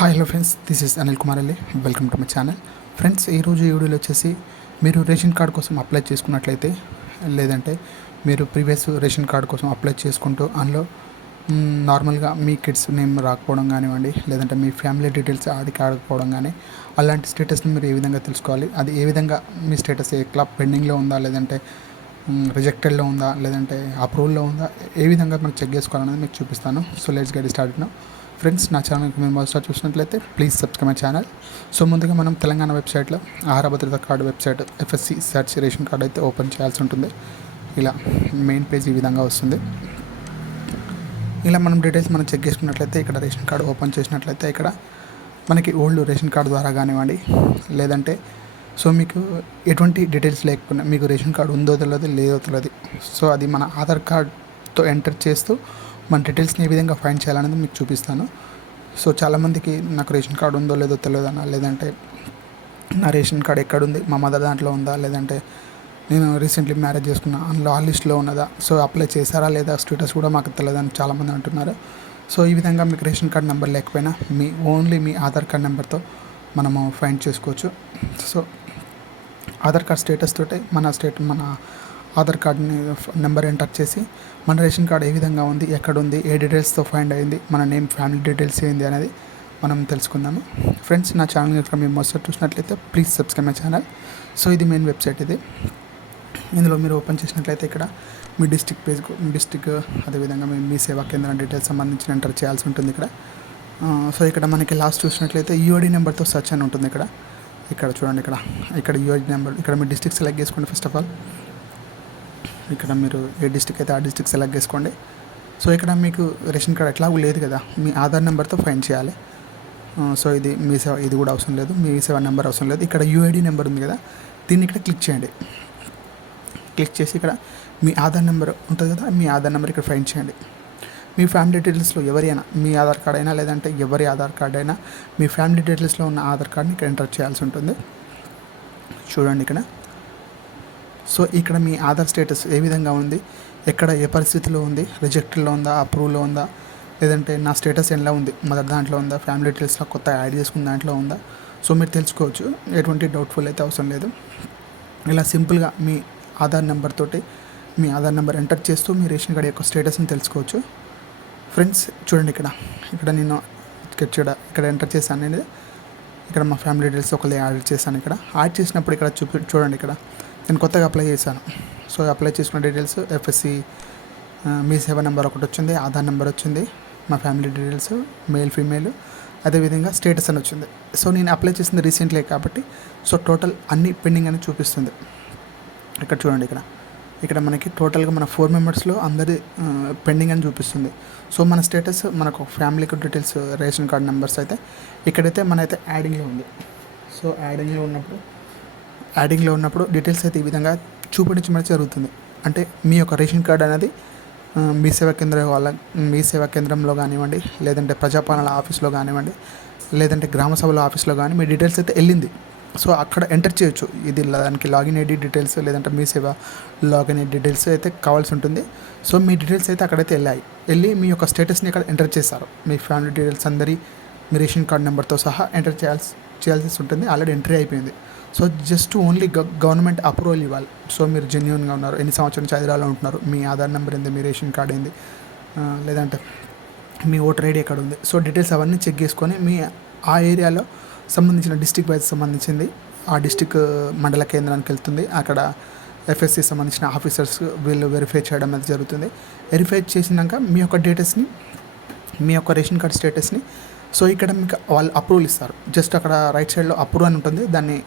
Hi hello friends, this is Anil Kumar Alli. Welcome to my channel. Friends, ఈరోజు ఈ వీడియోలో వచ్చేసి మీరు రేషన్ కార్డ్ కోసం అప్లై చేసుకున్నట్లయితే, లేదంటే మీరు ప్రీవియస్ రేషన్ కార్డ్ కోసం అప్లై చేసుకుంటూ అందులో నార్మల్గా మీ కిడ్స్ నేమ్ రాకపోవడం కానివ్వండి, లేదంటే మీ ఫ్యామిలీ డీటెయిల్స్ ఆడికి ఆడకపోవడం కానీ, అలాంటి స్టేటస్ని మీరు ఏ విధంగా తెలుసుకోవాలి, అది ఏ విధంగా మీ స్టేటస్ ఎట్లా పెండింగ్లో ఉందా, లేదంటే రిజెక్టెడ్లో ఉందా, లేదంటే అప్రూవల్లో ఉందా, ఏ విధంగా మనం చెక్ చేసుకోవాలనేది మీకు చూపిస్తాను. So let's get start now. Friends, నా ఛానల్కి మీరు మొదటిసారి చూసినట్లయితే please subscribe my channel. So ముందుగా మనం తెలంగాణ వెబ్సైట్లో ఆహార భద్రత card website FSC search ration card అయితే ఓపెన్ చేయాల్సి ఉంటుంది. ఇలా మెయిన్ పేజ్ ఈ విధంగా వస్తుంది. ఇలా మనం డీటెయిల్స్ మనం చెక్ చేసుకున్నట్లయితే ఇక్కడ రేషన్ కార్డు ఓపెన్ చేసినట్లయితే ఇక్కడ మనకి ఓల్డ్ రేషన్ కార్డు ద్వారా కానివ్వండి, లేదంటే సో మీకు ఎటువంటి డీటెయిల్స్ లేకపోయినా మీకు రేషన్ కార్డు ఉందో తెలియదు, లేదో తెలియదు. సో అది మన ఆధార్ కార్డ్తో ఎంటర్ చేస్తూ మన డీటెయిల్స్ని ఏ విధంగా ఫైండ్ చేయాలనేది మీకు చూపిస్తాను. సో చాలామందికి నాకు రేషన్ కార్డు ఉందో లేదో తెలియదన్నా, లేదంటే నా రేషన్ కార్డు ఎక్కడుంది, మా మదర్ దాంట్లో ఉందా, లేదంటే నేను రీసెంట్లీ మ్యారేజ్ చేసుకున్నా అందులో ఆ లిస్ట్లో ఉన్నదా, సో అప్లై చేశారా లేదా స్టేటస్ కూడా మాకు తెలియదని చాలామంది అంటున్నారు. సో ఈ విధంగా మీకు రేషన్ కార్డ్ నెంబర్ లేకపోయినా ఓన్లీ మీ ఆధార్ కార్డ్ నెంబర్తో మనము ఫైండ్ చేసుకోవచ్చు. సో ఆధార్ కార్డ్ స్టేటస్ తోటే మన ఆధార్ కార్డ్ని నెంబర్ ఎంటర్ చేసి మన రేషన్ కార్డ్ ఏ విధంగా ఉంది, ఎక్కడుంది, ఏ డీటెయిల్స్తో ఫైండ్ అయింది, మన నేమ్, ఫ్యామిలీ డీటెయిల్స్ ఏంది అనేది మనం తెలుసుకుందాము. ఫ్రెండ్స్, నా ఛానల్ కనుక మీరు మొదటి చూసినట్లయితే please subscribe my channel. So ఇది మెయిన్ వెబ్సైట్. ఇందులో మీరు ఓపెన్ చేసినట్లయితే ఇక్కడ మీ డిస్టిక్ అదేవిధంగా మీ సేవా కేంద్రం డీటెయిల్స్ సంబంధించిన ఎంటర్ చేయాల్సి ఉంటుంది ఇక్కడ. సో ఇక్కడ మనకి లాస్ట్ చూసినట్లయితే యూఐడి నెంబర్తో సర్చ్ అని ఉంటుంది ఇక్కడ చూడండి. ఇక్కడ యూఐడి నెంబర్, ఇక్కడ మీ డిస్టిక్ సెలెక్ట్ చేసుకోండి. ఫస్ట్ ఆఫ్ ఆల్ ఇక్కడ మీరు ఏ డిస్టిక్ అయితే ఆ డిస్టిక్ సెలెక్ట్ చేసుకోండి. సో ఇక్కడ మీకు రేషన్ కార్డ్ ఎట్లాగూ లేదు కదా, మీ ఆధార్ నెంబర్తో ఫైండ్ చేయాలి. సో ఇది మీ సేవ, ఇది కూడా అవసరం లేదు, మీ సేవ నెంబర్ అవసరం లేదు. ఇక్కడ యూఐడి నెంబర్ ఉంది కదా, దీన్ని ఇక్కడ క్లిక్ చేయండి. క్లిక్ చేసి ఇక్కడ మీ ఆధార్ నెంబర్ ఉంటుంది కదా, మీ ఆధార్ నెంబర్ ఇక్కడ ఫైండ్ చేయండి. మీ ఫ్యామిలీ డీటెయిల్స్లో ఎవరైనా, మీ ఆధార్ కార్డ్ అయినా లేదంటే ఎవరి ఆధార్ కార్డ్ అయినా మీ ఫ్యామిలీ డీటెయిల్స్లో ఉన్న ఆధార్ కార్డ్ని ఇక్కడ ఎంటర్ చేయాల్సి ఉంటుంది. చూడండి ఇక్కడ. సో ఇక్కడ మీ ఆధార్ స్టేటస్ ఏ విధంగా ఉంది, ఎక్కడ ఏ పరిస్థితిలో ఉంది, రిజెక్టెడ్లో ఉందా, అప్రూవ్లో ఉందా, లేదంటే నా స్టేటస్ ఎలా ఉంది, మదర్ దాంట్లో ఉందా, ఫ్యామిలీ డీటెయిల్స్లో కొత్త యాడ్ చేసుకున్న దాంట్లో ఉందా, సో మీరు తెలుసుకోవచ్చు. ఎటువంటి డౌట్ఫుల్ అయితే అవసరం లేదు. ఇలా సింపుల్గా మీ ఆధార్ నెంబర్ తోటి మీ ఆధార్ నెంబర్ ఎంటర్ చేస్తూ మీ రేషన్ కార్డ్ యొక్క స్టేటస్ని తెలుసుకోవచ్చు. ఫ్రెండ్స్ చూడండి, ఇక్కడ నేను ఇక్కడ ఎంటర్ చేశాను అనేది. ఇక్కడ మా ఫ్యామిలీ డీటెయిల్స్ ఒకళ్ళు యాడ్ చేశాను. ఇక్కడ యాడ్ చేసినప్పుడు ఇక్కడ చూడండి, ఇక్కడ నేను కొత్తగా అప్లై చేశాను. సో అప్లై చేసుకున్న డీటెయిల్స్ ఎఫ్ఎస్సి మీ సేవ నెంబర్ ఒకటి వచ్చింది, ఆధార్ నెంబర్ వచ్చింది, మా ఫ్యామిలీ డీటెయిల్స్ మేల్ ఫీమేల్, అదేవిధంగా స్టేటస్ అని వచ్చింది. సో నేను అప్లై చేసింది రీసెంట్లీ కాబట్టి సో టోటల్ అన్ని పెండింగ్ అని చూపిస్తుంది. ఇక్కడ చూడండి, ఇక్కడ మనకి టోటల్గా మన 4 మెంబర్స్లో అందరి పెండింగ్ అని చూపిస్తుంది. సో మన స్టేటస్, మనకు ఫ్యామిలీకి డీటెయిల్స్, రేషన్ కార్డ్ నెంబర్స్ అయితే ఇక్కడైతే మనైతే యాడింగ్లో ఉంది. సో యాడింగ్లో ఉన్నప్పుడు డీటెయిల్స్ అయితే ఈ విధంగా చూపించడం జరుగుతుంది. అంటే మీ యొక్క రేషన్ కార్డ్ అనేది మీ సేవా కేంద్రంలో కానివ్వండి, లేదంటే ప్రజాపాలన ఆఫీస్లో కానివ్వండి, లేదంటే గ్రామ సభల ఆఫీస్లో కానీ మీ డీటెయిల్స్ అయితే వెళ్ళింది. సో అక్కడ ఎంటర్ చేయొచ్చు. ఇది దానికి లాగిన్ ఐడి డీటెయిల్స్, లేదంటే మీ సేవ లాగిన్ ఐడి డీటెయిల్స్ అయితే కావాల్సి ఉంటుంది. సో మీ డీటెయిల్స్ అయితే అక్కడైతే వెళ్ళి మీ యొక్క స్టేటస్ని ఇక్కడ ఎంటర్ చేస్తారు. మీ ఫ్యామిలీ డీటెయిల్స్ అందరి మీ రేషన్ కార్డ్ నెంబర్తో సహా ఎంటర్ చేయాల్సి ఉంటుంది. ఆల్రెడీ ఎంట్రీ అయిపోయింది. So just only government approval ఇవ్వాలి. సో మీరు జెన్యూన్గా ఉన్నారు, ఎన్ని సంవత్సరాల నుంచి హైదరాబాద్లో ఉంటున్నారు, మీ ఆధార్ నెంబర్ ఏంది, మీ రేషన్ కార్డ్ ఏంది, లేదంటే మీ ఓటర్ ఐడి ఎక్కడ ఉంది, సో డీటెయిల్స్ అవన్నీ చెక్ చేసుకొని మీ ఆ ఏరియాలో సంబంధించిన డిస్టిక్ వైజ్ సంబంధించింది ఆ డిస్టిక్ మండల కేంద్రానికి వెళ్తుంది. అక్కడ ఎఫ్ఎస్సి సంబంధించిన ఆఫీసర్స్ వీళ్ళు వెరిఫై చేయడం అనేది జరుగుతుంది. వెరిఫై చేసినాక మీ యొక్క డీటెయిల్స్ని, మీ యొక్క రేషన్ కార్డ్ స్టేటస్ని సో ఇక్కడ మీకు వాళ్ళు అప్రూవల్ ఇస్తారు. జస్ట్ అక్కడ రైట్ సైడ్లో అప్రూవ్ అని ఉంటుంది, దాన్ని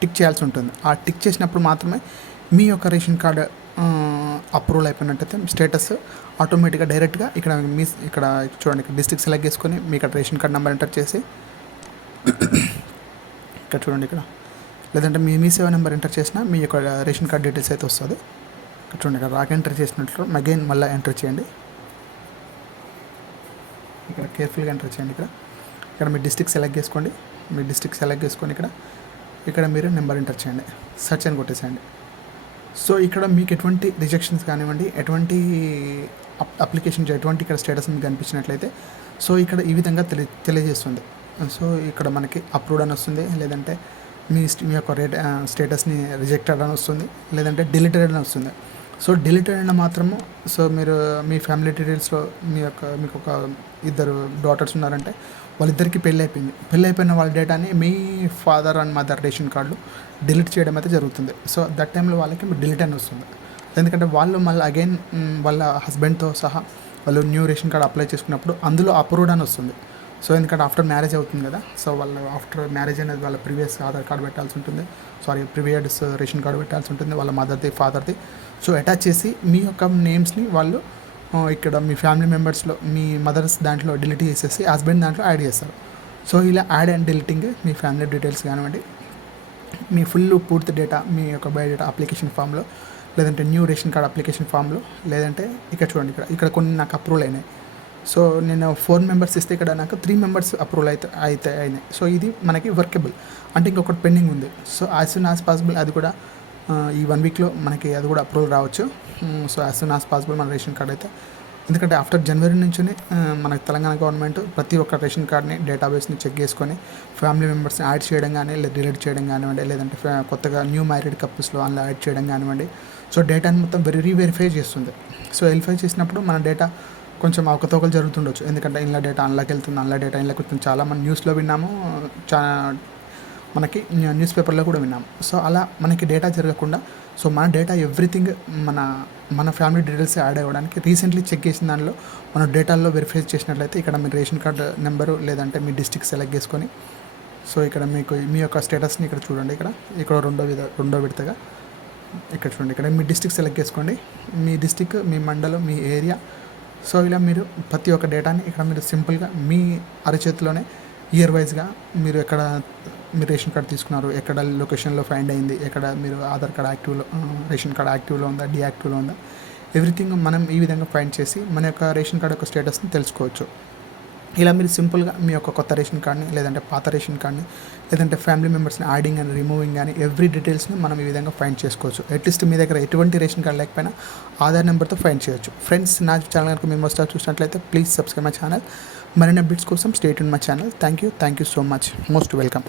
టిక్ చేయాల్సి ఉంటుంది. ఆ టిక్ చేసినప్పుడు మాత్రమే మీ యొక్క రేషన్ కార్డ్ అప్రూవల్ అయిపోయినట్టయితే స్టేటస్ ఆటోమేటిక్గా డైరెక్ట్గా ఇక్కడ చూడండి, ఇక్కడ డిస్ట్రిక్ట్ సెలెక్ట్ చేసుకొని మీ ఇక్కడ రేషన్ కార్డ్ నెంబర్ ఎంటర్ చేసి ఇక్కడ చూడండి, లేదంటే మీ సేవ నెంబర్ ఎంటర్ చేసినా మీ యొక్క రేషన్ కార్డ్ డీటెయిల్స్ అయితే వస్తుంది. ఇక్కడ చూడండి, ఇక్కడ రాక ఎంటర్ చేసినట్లు అగైన్ మళ్ళీ ఎంటర్ చేయండి. ఇక్కడ కేర్ఫుల్గా ఎంటర్ చేయండి. ఇక్కడ మీ డిస్ట్రిక్ట్ సెలెక్ట్ చేసుకోండి. మీ డిస్ట్రిక్ట్ సెలెక్ట్ చేసుకొని ఇక్కడ మీరు నెంబర్ ఎంటర్ చేయండి, సెర్చ్ అని కొట్టేసేయండి. సో ఇక్కడ మీకు ఎటువంటి రిజెక్షన్స్ కానివ్వండి, ఎటువంటి అప్లికేషన్స్, ఎటువంటి ఇక్కడ స్టేటస్ మీకు కనిపించినట్లయితే సో ఇక్కడ ఈ విధంగా తెలియజేస్తుంది. సో ఇక్కడ మనకి అప్రూవ్డ్ అని వస్తుంది, లేదంటే మీ యొక్క స్టేటస్ని రిజెక్టెడ్ అని వస్తుంది, లేదంటే డిలీటెడ్ అని వస్తుంది. సో డిలీటెడ్ అయిన మాత్రము సో మీరు మీ ఫ్యామిలీ డీటెయిల్స్లో మీకు ఒక ఇద్దరు డాటర్స్ ఉన్నారంటే వాళ్ళిద్దరికి పెళ్ళి అయిపోయిన వాళ్ళ డేటాని మీ ఫాదర్ అండ్ మదర్ రేషన్ కార్డులు డిలీట్ చేయడం అయితే జరుగుతుంది. సో దట్ టైంలో వాళ్ళకి డిలీట్ అని వస్తుంది. ఎందుకంటే వాళ్ళు మళ్ళీ అగైన్ వాళ్ళ హస్బెండ్తో సహా వాళ్ళు న్యూ రేషన్ కార్డ్ అప్లై చేసుకున్నప్పుడు అందులో అప్రూవ్డ్ అని వస్తుంది. సో ఎందుకంటే ఆఫ్టర్ మ్యారేజ్ అవుతుంది కదా, సో వాళ్ళు ఆఫ్టర్ మ్యారేజ్ అనేది వాళ్ళ ప్రీవియస్ ఆధార్ కార్డు పెట్టాల్సి ఉంటుంది, ప్రీవియస్ రేషన్ కార్డు పెట్టాల్సి ఉంటుంది, వాళ్ళ మదర్ది ఫాదర్ది. సో అటాచ్ చేసి మీ యొక్క నేమ్స్ని వాళ్ళు ఇక్కడ మీ ఫ్యామిలీ మెంబర్స్లో మీ మదర్స్ దాంట్లో డిలీట్ చేసేసి హస్బెండ్ దాంట్లో యాడ్ చేస్తారు. సో ఇలా add and deleting me family details కానివ్వండి, మీ పూర్తి డేటా మీ యొక్క బయోడేటా అప్లికేషన్ ఫామ్లో, లేదంటే న్యూ రేషన్ కార్డ్ అప్లికేషన్ ఫామ్లో, లేదంటే ఇక్కడ చూడండి ఇక్కడ కొన్ని నాకు అప్రూవల్ అయినాయి. సో నేను 4 మెంబర్స్ ఇస్తే ఇక్కడ నాకు 3 మెంబర్స్ అప్రూవల్ అయితే అయినాయి. సో ఇది మనకి వర్కబుల్, అంటే ఇంకొకటి పెండింగ్ ఉంది. So as soon as possible అది కూడా ఈ 1 వీక్లో మనకి అది కూడా అప్రూవల్ రావచ్చు. So as soon as possible మన రేషన్ కార్డ్ అయితే, ఎందుకంటే ఆఫ్టర్ జనవరి నుంచి మనకి తెలంగాణ గవర్నమెంట్ ప్రతి ఒక్క రేషన్ కార్డ్ని డేటాబేస్ని చెక్ చేసుకొని ఫ్యామిలీ మెంబర్స్ని యాడ్ చేయడం కానీ, లేదా డిలీట్ చేయడం కానివ్వండి, లేదంటే కొత్తగా న్యూ మ్యారీడ్ కపుల్స్లో అందులో యాడ్ చేయడం కానివ్వండి. సో డేటాని మొత్తం రీవెరిఫై చేస్తుంది. సో వెరిఫై చేసినప్పుడు మన డేటా కొంచెం అవకతవకలు జరుగుతుండొచ్చు, ఎందుకంటే ఇంట్లో డేటా అందులోకి వెళ్తుంది, అందులో డేటా ఇంట్లోకి వస్తుంది. చాలా మన న్యూస్లో విన్నాము, మనకి న్యూస్ పేపర్లో కూడా విన్నాము. సో అలా మనకి డేటా జరగకుండా, సో మన డేటా ఎవ్రీథింగ్ మన ఫ్యామిలీ డీటెయిల్స్ యాడ్ అవ్వడానికి రీసెంట్లీ చెక్ చేసిన దానిలో మన డేటాల్లో వెరిఫై చేసినట్లయితే ఇక్కడ మీ రేషన్ కార్డు నెంబరు లేదంటే మీ డిస్ట్రిక్ట్ సెలెక్ట్ చేసుకొని, సో ఇక్కడ మీ యొక్క స్టేటస్ని ఇక్కడ చూడండి. ఇక్కడ రెండో విడతగా ఇక్కడ చూడండి, ఇక్కడ మీ డిస్ట్రిక్ట్ సెలెక్ట్ చేసుకోండి, మీ డిస్ట్రిక్ట్, మీ మండలం, మీ ఏరియా. సో ఇలా మీరు ప్రతి ఒక్క డేటాని ఇక్కడ మీరు సింపుల్గా మీ అరచేతిలోనే ఇయర్ వైజ్గా మీరు ఎక్కడ మీరు రేషన్ కార్డ్ తీసుకున్నారు, ఎక్కడ లొకేషన్లో ఫైండ్ అయింది, ఎక్కడ మీరు ఆధార్ కార్డ్ యాక్టివ్లో, రేషన్ కార్డ్ యాక్టివ్లో ఉందా, డీయాక్టివ్లో ఉందా, ఎవ్రీథింగ్ మనం ఈ విధంగా ఫైండ్ చేసి మన యొక్క రేషన్ కార్డ్ యొక్క స్టేటస్ని తెలుసుకోవచ్చు. ఇలా మీరు సింపుల్గా మీ యొక్క కొత్త రేషన్ కార్డ్ని, లేదంటే పాత రేషన్ కార్డ్ని, లేదంటే ఫ్యామిలీ మెంబర్స్ని యాడింగ్ అండ్ రిమూవింగ్ కానీ ఎవ్రీ డీటెయిల్స్ని మనం ఈ విధంగా ఫైండ్ చేసుకోవచ్చు. అట్లీస్ట్ మీ దగ్గర ఎటువంటి రేషన్ కార్డ్ లేకపోయినా ఆధార్ నెంబర్తో ఫైండ్ చేయొచ్చు. ఫ్రెండ్స్, నా ఛానల్ కనుక మీరు మొదట చూసినట్లయితే ప్లీజ్ సబ్స్క్రైబ్ మై ఛానల్. మరిన్ని అప్డేట్స్ కోసం stay tune my channel. Thank you so much. Most welcome.